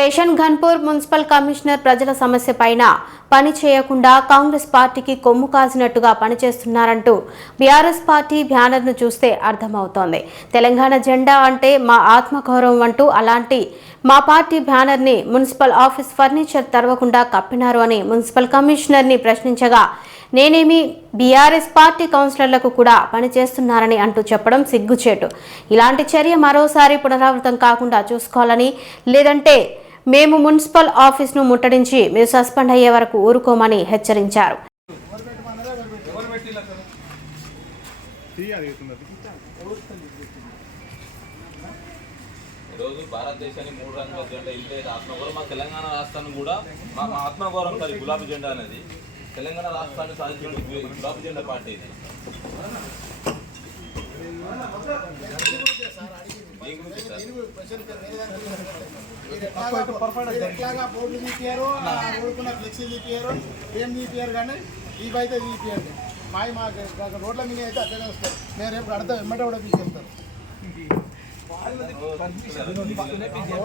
Station Ghanpur municipal commissioner ప్రజల సమస్య పైన పని చేయకుండా కాంగ్రెస్ పార్టీకి కొమ్ము కాసినట్టుగా పనిచేస్తున్నారంటూ బీఆర్ఎస్ పార్టీ బ్యానర్ను చూస్తే అర్థమవుతోంది. తెలంగాణ జెండా అంటే మా ఆత్మగౌరవం అంటూ అలాంటి మా పార్టీ బ్యానర్ని మున్సిపల్ ఆఫీస్ ఫర్నిచర్ తరవకుండా కప్పినారు అని మున్సిపల్ కమిషనర్ని ప్రశ్నించగా నేనేమి బీఆర్ఎస్ పార్టీ కౌన్సిలర్లకు కూడా పనిచేస్తున్నారని అంటూ చెప్పడం సిగ్గుచేటు. ఇలాంటి చర్య మరోసారి పునరావృతం కాకుండా చూసుకోవాలని, లేదంటే మేము మున్సిపల్ ఆఫీస్ను ముట్టడించి మీరు సస్పెండ్ అయ్యే వరకు ఊరుకోమని హెచ్చరించారు. ఈరోజు భారతదేశాన్ని 3 రంగుల జెండా ఇంతే ఆత్మగౌరవం. మా తెలంగాణ రాష్ట్రాన్ని కూడా మా ఆత్మగౌరవం సార్ గులాబీ జెండా అనేది తెలంగాణ రాష్ట్రాన్ని సాధించిన గులాబీ జెండా పార్టీ ఇది. బోర్డులు తీపియారు, రోడ్డుకున్న ఫ్లెక్సీ తీపియారు, ఏం తీపియారు కానీ ఇవైతే తీపియండి. మా రోడ్ల మీద అయితే అట్లనే వస్తారు. మేము రేపు అర్థం వెంబడే కూడా తీసేస్తారు.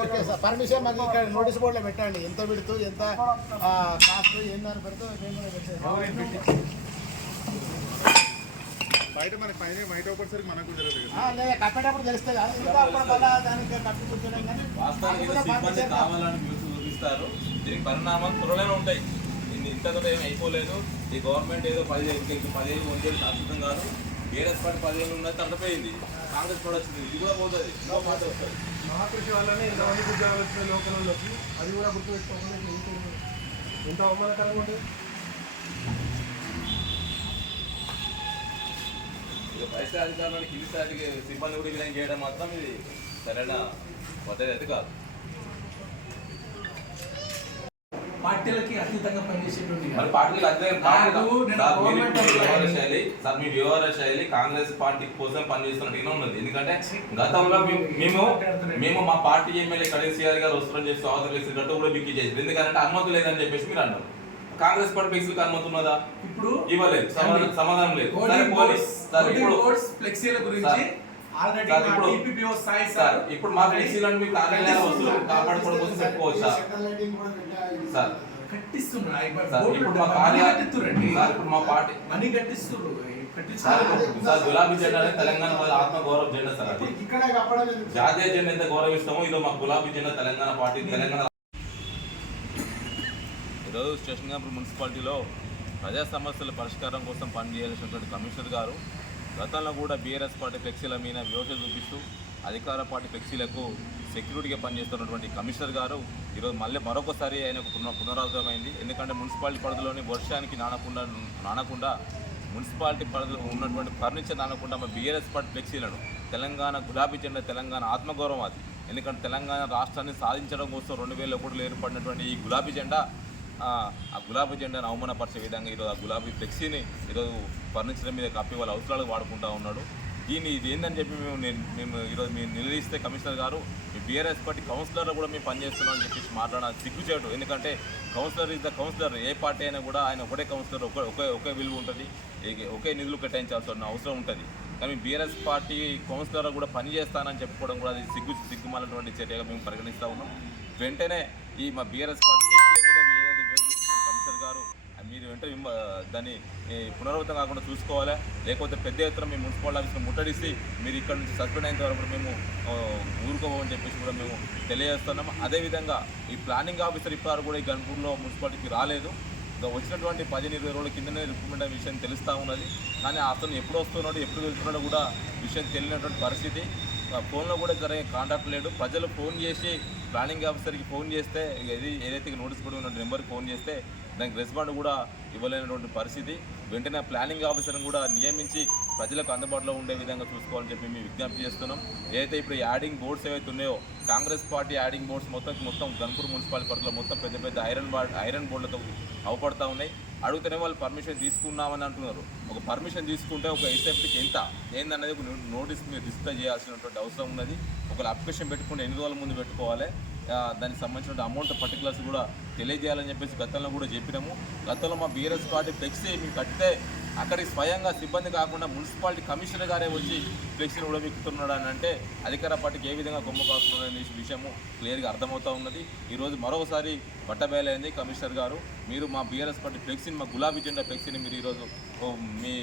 ఓకే సార్, పర్మిషన్ మాకు ఇక్కడ నోటీస్ బోర్డులో పెట్టండి. ఎంత పెడుతూ ఎంత కాస్ట్ ఏందని పెడుతూ బయట మనకి పైన బయట ఒకసారి మనకు లేదా కప్పేటప్పుడు తెలుస్తుంది. ఇంకా మళ్ళీ దానికి కప్పి కూర్చోలేం కానీ కావాలని చూపిస్తారు. దీనికి పరిణామాలు త్వరలోనే ఉంటాయి. ఇంతతో ఏమి అయిపోలేదు. ఈ గవర్నమెంట్ ఏదో 10 వందేళ్ళు శాశ్వతం కాదు. బీఆర్ఎస్ పార్టీ 10 ఏళ్ళు ఉన్నది తడపోయింది. కాంగ్రెస్ కూడా వచ్చింది, ఇది కూడా పోతుంది. మహాకృషి వల్లనే ఎంతమంది ఉద్యోగాలు వచ్చిన లోకల్లోకి అది కూడా గుర్తుపెట్టుకోకుండా ఎంత అవమానకరంగా ఉంటుంది. ఇక పరిస్థితి అధికారులను కింది స్థాయికి సిబ్బంది కూడా విలయం చేయడం మాత్రం ఇది సరైన పద్ధతి అయితే కాదు. పార్టీలకి అతీతంగా పనిచేసేటువంటి మరి పార్టీలకు మీ వ్యవహార శైలి కాంగ్రెస్ పార్టీ కోసం పనిచేస్తున్నట్టుగా ఉన్నది. ఎందుకంటే గతంలో మేము మా పార్టీ ఎమ్మెల్యే కేసీఆర్ గారు వస్త్రం చేసి స్వాగతం చేసినట్టు కూడా బిక్కి చేసారు. ఎందుకంటే అనుమతి లేదని చెప్పేసి మీరు అన్నారు. కాంగ్రెస్ పార్టీ ఫ్లెక్సీలకు అనుమతి ఉన్నదా? ఇప్పుడు ఇవ్వలేదు, సమాధానం లేదు. ఫ్లెక్సీల గురించి ఇప్పుడు మా ఫ్లెక్సీలను మీ కార్యాలయాల వస్తువులు కాపాడుకోవడం కోసం పెట్టుకోవచ్చా సార్? గులాబీ జెండా తెలంగాణ వాళ్ళ ఆత్మ గౌరవ జెండా సార్. అది జాతీయ జెండా ఎంత గౌరవిస్తామో ఇదో మా గులాబీ జెండా తెలంగాణ పార్టీ. తెలంగాణ ఈరోజు స్టేషన్ ఘన్పూర్ మున్సిపాలిటీలో ప్రజా సమస్యల పరిష్కారం కోసం పనిచేయాల్సినటువంటి కమిషనర్ గారు గతంలో కూడా బీఆర్ఎస్ పార్టీ ఫ్లెక్సీల మీద వివక్ష చూపిస్తూ అధికార పార్టీ ఫ్లెక్సీలకు సెక్యూరిటీగా పనిచేస్తున్నటువంటి కమిషనర్ గారు ఈరోజు మరొకసారి ఆయనకు పునరావృతమైంది. ఎందుకంటే మున్సిపాలిటీ పరిధిలోని వర్షానికి నానకుండా మున్సిపాలిటీ పరిధిలో ఉన్నటువంటి ఫర్నిచర్ నానకుండా మా బీఆర్ఎస్ పార్టీ ఫ్లెక్సీలను తెలంగాణ గులాబీ జెండా తెలంగాణ ఆత్మగౌరవం అది. ఎందుకంటే తెలంగాణ రాష్ట్రాన్ని సాధించడం కోసం 2001లో ఏర్పడినటువంటి ఈ గులాబీ జెండా ఆ గులాబీ జెండాను అవమానపరిచే విధంగా ఈరోజు ఆ గులాబీ ఫ్లెక్సీని ఈరోజు ఫర్నిచర్ మీద కప్పి వాళ్ళ అవసరాలకు వాడుకుంటూ ఉన్నాడు. ఇది ఏందని చెప్పి మేము ఈరోజు మీరు నిలదీస్తే కమిషనర్ గారు మీ బీఆర్ఎస్ పార్టీ కౌన్సిలర్లో కూడా మేము పనిచేస్తున్నామని చెప్పేసి మాట్లాడాలి సిగ్గుచేయడం. ఎందుకంటే కౌన్సిలర్ ఇస్ ద కౌన్సిలర్. ఏ పార్టీ అయినా కూడా ఆయన ఒకటే కౌన్సిలర్, ఒకే విలువ ఉంటుంది, ఒకే నిధులు కేటాయించాల్సిన అవసరం ఉంటుంది. కానీ బీఆర్ఎస్ పార్టీ కౌన్సిలర్ కూడా పనిచేస్తానని చెప్పుకోవడం కూడా అది సిగ్గుమాలినటువంటి చర్యగా మేము పరిగణిస్తూ ఉన్నాం. వెంటనే ఈ మా బీఆర్ఎస్ పార్టీ కమిషనర్ గారు మీరు వెంటనే దాన్ని పునరావృతం కాకుండా చూసుకోవాలి. లేకపోతే పెద్ద ఎత్తున మేము మున్సిపల్ ఆఫీస్ని ముట్టడిసి మీరు ఇక్కడ నుంచి సస్పెండ్ అయిన వరకు మేము ఊరుకోమని చెప్పేసి కూడా మేము తెలియజేస్తున్నాము. అదేవిధంగా ఈ ప్లానింగ్ ఆఫీసర్ ఇప్పటివరకు కూడా ఈ ఘన్పూర్లో మున్సిపాలిటీకి రాలేదు. వచ్చినటువంటి 10-20 రోజుల కిందనే రిక్రూట్మెంట్ విషయం తెలుస్తూ ఉన్నది. కానీ అతను ఎప్పుడు వస్తున్నాడో ఎప్పుడు వెళ్తున్నాడో కూడా విషయం తెలియనటువంటి పరిస్థితి. ఫోన్లో కూడా జరిగే కాంటాక్ట్ లేడు. ప్రజలు ఫోన్ చేసి ప్లానింగ్ ఆఫీసర్కి ఫోన్ చేస్తే ఏదైతే నోటీస్ కూడా ఉన్న నెంబర్కి ఫోన్ చేస్తే దానికి రెస్పాండ్ కూడా ఇవ్వలేనటువంటి పరిస్థితి. వెంటనే ప్లానింగ్ ఆఫీసర్ని కూడా నియమించి ప్రజలకు అందుబాటులో ఉండే విధంగా చూసుకోవాలని చెప్పి మేము విజ్ఞప్తి చేస్తున్నాం. ఏదైతే ఇప్పుడు యాడింగ్ బోర్డ్స్ ఏవైతే ఉన్నాయో కాంగ్రెస్ పార్టీ యాడింగ్ బోర్డ్స్ మొత్తం ఘన్పూర్ మున్సిపాలిటీ పరిధిలో మొత్తం పెద్ద ఐరన్ బోర్డులతో అవపడతా ఉన్నాయి. అడుగుతూనే వాళ్ళు పర్మిషన్ తీసుకున్నామని అంటున్నారు. ఒక పర్మిషన్ తీసుకుంటే ఒక ఎస్ఎఫ్టీకి ఏందనేది ఒక నోటీస్ మీరు డిస్ప్లే చేయాల్సినటువంటి అవసరం ఉన్నది. ఒక అప్లికేషన్ పెట్టుకుంటే ఎన్ని రోజుల ముందు పెట్టుకోవాలి, దానికి సంబంధించిన అమౌంట్ పర్టికులర్స్ కూడా తెలియజేయాలని చెప్పేసి గతంలో కూడా చెప్పినాము. గతంలో మా బీఆర్ఎస్ పార్టీ ఫ్లెక్సీ మీకు కట్టితే అక్కడికి స్వయంగా సిబ్బంది కాకుండా మున్సిపాలిటీ కమిషనర్ గారే వచ్చి ఫ్లెక్సీని ఉడబెక్కుతున్నాడు అని అంటే అధికార పార్టీకి ఏ విధంగా కొమ్ము కాస్తున్నారనే విషయము క్లియర్గా అర్థమవుతూ ఉన్నది. ఈరోజు మరొకసారి బట్టబయలైంది. కమిషనర్ గారు, మీరు మా బీఆర్ఎస్ పార్టీ ఫ్లెక్సీని, మా గులాబీ జెండా ఫ్లెక్సీని మీరు ఈరోజు మీ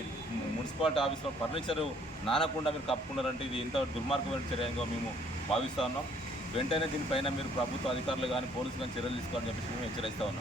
మున్సిపాలిటీ ఆఫీస్లో ఫర్నిచర్ నానకుండా మీరు కప్పుకున్నారంటే ఇది ఎంత దుర్మార్గమైన చర్యగా మేము భావిస్తూ ఉన్నాం. వెంటనే దీనిపైన మీరు ప్రభుత్వ అధికారులు కానీ పోలీసులు కానీ చర్యలు తీసుకోవాలని చెప్పేసి మేము హెచ్చరిస్తూ ఉన్నాం.